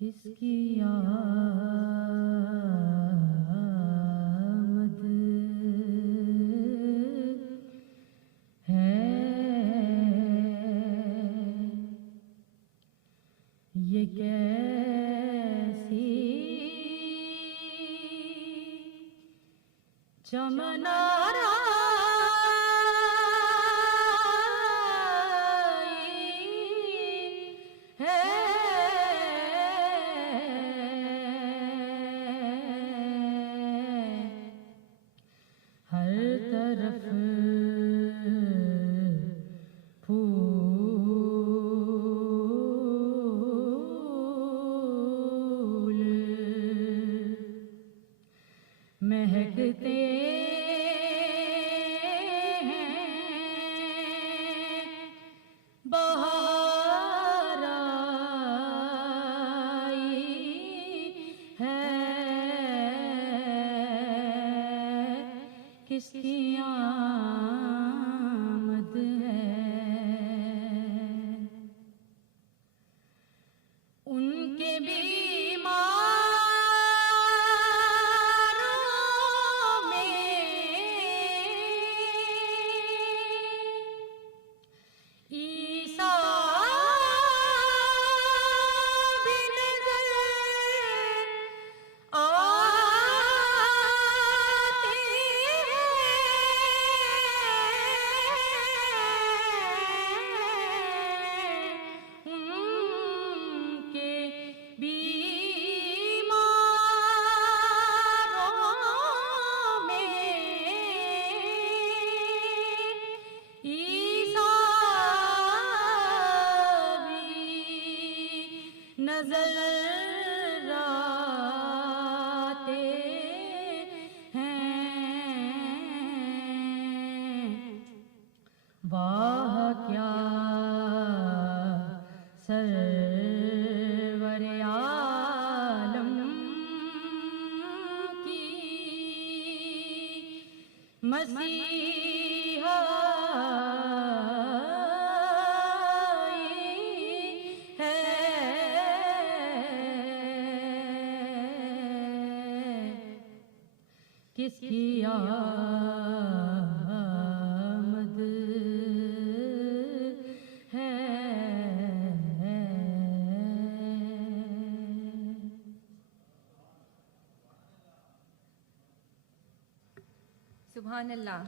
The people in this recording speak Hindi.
किसकी आमद है, ये कैसी चमनारा हर तरफ फूल महकते हैं, बहार आई है, किसकी आमद है। उनके बीमारों में ईसा भी नजर आते हैं। उनके बीमारों में ईसा भी नजर आते हैं। वाह क्या सरवर आलम की मसीहा है, किसकी आमद है। सुभान अल्लाह।